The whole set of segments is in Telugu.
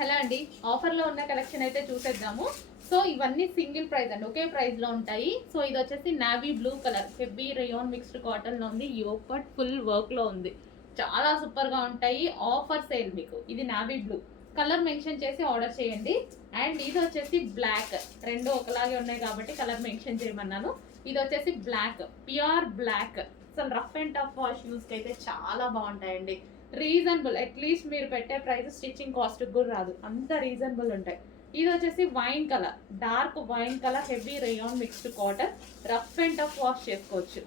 హలో అండి, ఆఫర్లో ఉన్న కలెక్షన్ అయితే చూసేద్దాము. సో ఇవన్నీ సింగిల్ ప్రైస్ అండి, ఒకే ప్రైస్లో ఉంటాయి. సో ఇది వచ్చేసి navy blue colour heavy rayon mixed కాటన్లో ఉంది. యోగట్ ఫుల్ వర్క్లో ఉంది. చాలా సూపర్గా ఉంటాయి. ఆఫర్ సేల్ మీకు. ఇది నావీ బ్లూ కలర్ మెన్షన్ చేసి ఆర్డర్ చేయండి. అండ్ ఇది వచ్చేసి బ్లాక్, రెండు ఒకలాగే ఉన్నాయి కాబట్టి కలర్ మెన్షన్ చేయమన్నాను. ఇది వచ్చేసి బ్లాక్, ప్యూర్ బ్లాక్. అసలు రఫ్ అండ్ టఫ్ వాష్ యూస్కి అయితే చాలా బాగుంటాయండి. రీజనబుల్, అట్లీస్ట్ మీరు పెట్టే ప్రైస్ స్టిచ్చింగ్ కాస్ట్ కూడా రాదు, అంత రీజనబుల్ ఉంటాయి. ఇది వచ్చేసి wine colour, dark wine colour heavy rayon mixed cotton. Rough and tough wash చేసుకోవచ్చు,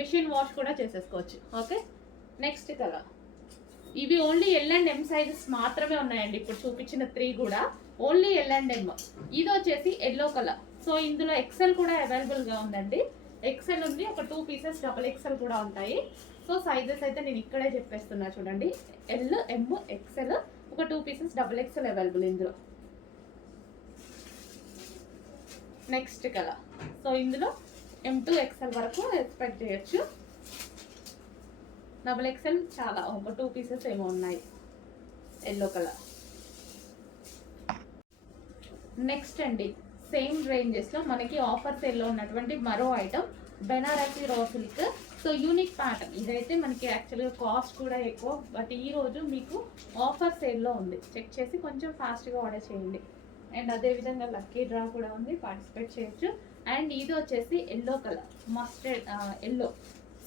మిషన్ వాష్ కూడా చేసేసుకోవచ్చు. Okay, next colour. ఇవి only L and M sizes మాత్రమే ఉన్నాయండి. ఇప్పుడు చూపించిన 3 కూడా ఓన్లీ ఎల్ అండ్ ఎం. ఇది వచ్చేసి ఎల్లో కలర్. సో ఇందులో ఎక్సెల్ కూడా అవైలబుల్గా ఉందండి. ఎక్సెల్ ఉంది, ఒక 2 పీసెస్ డబుల్ ఎక్సెల్ కూడా ఉంటాయి. సో సైజెస్ అయితే నేను ఇక్కడే చెప్పేస్తున్నా చూడండి. ఎల్, ఎం, ఎక్సెల్, ఒక 2 పీసెస్ డబుల్ ఎక్సెల్ అవైలబుల్ ఇందులో. Next colour. సో ఇందులో ఎం టు ఎక్సెల్ వరకు ఎక్స్పెక్ట్ చేయొచ్చు. డబుల్ ఎక్సెల్ చాలా, ఒక 2 పీసెస్ ఏమో ఉన్నాయి. Yellow colour. నెక్స్ట్ అండి, సేమ్ రేంజెస్లో మనకి ఆఫర్ సేల్లో ఉన్నటువంటి మరో item Banarasi raw silk. So unique pattern. ఇదైతే మనకి యాక్చువల్గా కాస్ట్ కూడా ఎక్కువ, బట్ ఈరోజు మీకు ఆఫర్ సేల్లో ఉంది. చెక్ చేసి కొంచెం ఫాస్ట్గా ఆర్డర్ చేయండి. అండ్ అదేవిధంగా లక్కీ డ్రా కూడా ఉంది, పార్టిసిపేట్ చేయొచ్చు. అండ్ ఇది వచ్చేసి yellow colour, mustard yellow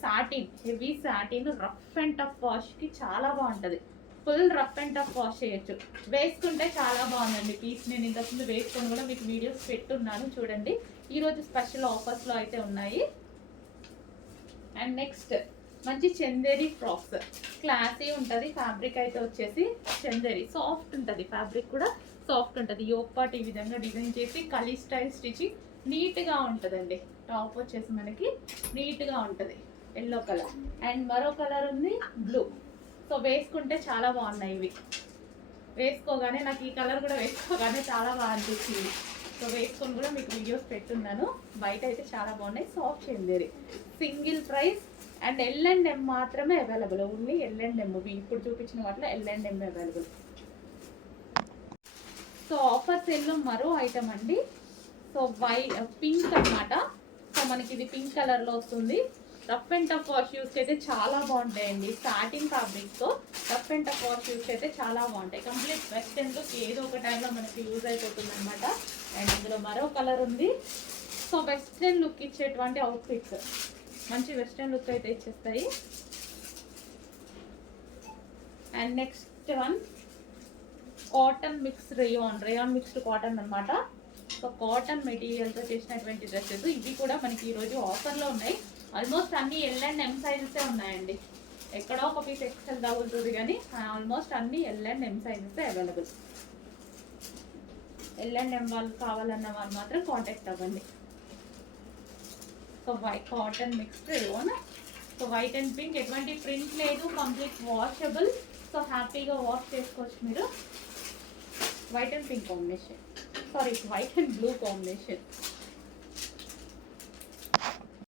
satin, heavy satin. Rough and tough వాష్కి చాలా బాగుంటుంది. Full rough and tough wash చేయొచ్చు. వేసుకుంటే చాలా బాగుందండి పీస్. నేను ఇంతకుముందు వేసుకొని కూడా మీకు వీడియోస్ పెట్టున్నాను చూడండి. ఈరోజు స్పెషల్ ఆఫర్స్లో అయితే ఉన్నాయి. అండ్ నెక్స్ట్ మంచి చందేరి ఫ్రాక్స్, క్లాసీ ఉంటుంది. ఫ్యాబ్రిక్ అయితే వచ్చేసి చందేరి, సాఫ్ట్ ఉంటుంది. ఫ్యాబ్రిక్ కూడా సాఫ్ట్ ఉంటుంది. యోగ్ పార్ట్ ఈ విధంగా డిజైన్ చేసి కలీ స్టైల్ స్టిచింగ్ నీట్గా ఉంటుందండి. టాప్ వచ్చేసి మనకి నీట్గా ఉంటుంది. ఎల్లో కలర్ అండ్ మరో కలర్ ఉంది బ్లూ. సో వేసుకుంటే చాలా బాగున్నాయి ఇవి. వేసుకోగానే నాకు ఈ కలర్ కూడా వేసుకోగానే చాలా బాగా అనిపించింది. సో వేసుకొని కూడా మీకు వీడియోస్ పెట్టున్నాను. బయట అయితే చాలా బాగున్నాయి. Soft Chanderi, single price. And L and M మాత్రమే available. Only L and M. ఇప్పుడు చూపించిన వాటిలో L and M available. So offer సేల్లో మరో ఐటమ్ అండి. సో పింక్ అనమాట. సో మనకి ఇది పింక్ కలర్లో వస్తుంది. Rough and tough wash use అయితే చాలా బాగుంటాయండి. సాటిన్ ఫ్యాబ్రిక్తో rough and tough wash use అయితే చాలా బాగుంటాయి. కంప్లీట్ వెస్టర్న్ లుక్ ఏదో ఒక టైంలో మనకి యూజ్ అయిపోతుంది అనమాట. అండ్ ఇందులో మరో కలర్ ఉంది. సో వెస్టర్న్ లుక్ ఇచ్చేటువంటి అవుట్ఫిట్స్, మంచి వెస్టర్న్ లుక్ అయితే ఇచ్చేస్తాయి. And next one cotton mix rayon mixed cotton అనమాట. సో కాటన్ మెటీరియల్తో చేసినటువంటి డ్రెస్సెస్ ఇవి కూడా మనకి ఈరోజు ఆఫర్లో ఉన్నాయి. ఆల్మోస్ట్ అన్ని ఎల్ అండ్ ఎం సైజెసే ఉన్నాయండి. ఎక్కడో ఒక పీస్ ఎక్సెల్ తగులుతుంది కానీ ఆల్మోస్ట్ అన్ని ఎల్ అండ్ ఎం సైజెసే అవైలబుల్. ఎల్ అండ్ ఎం వాళ్ళు కావాలన్న వాళ్ళు మాత్రం కాంటాక్ట్ అవ్వండి. So cotton mixed rayon. So white and pink, ఎటువంటి ప్రింట్ లేదు, కంప్లీట్ వాషబుల్. సో హ్యాపీగా వాష్ చేసుకోవచ్చు మీరు. White and pink combination, sorry white and blue combination.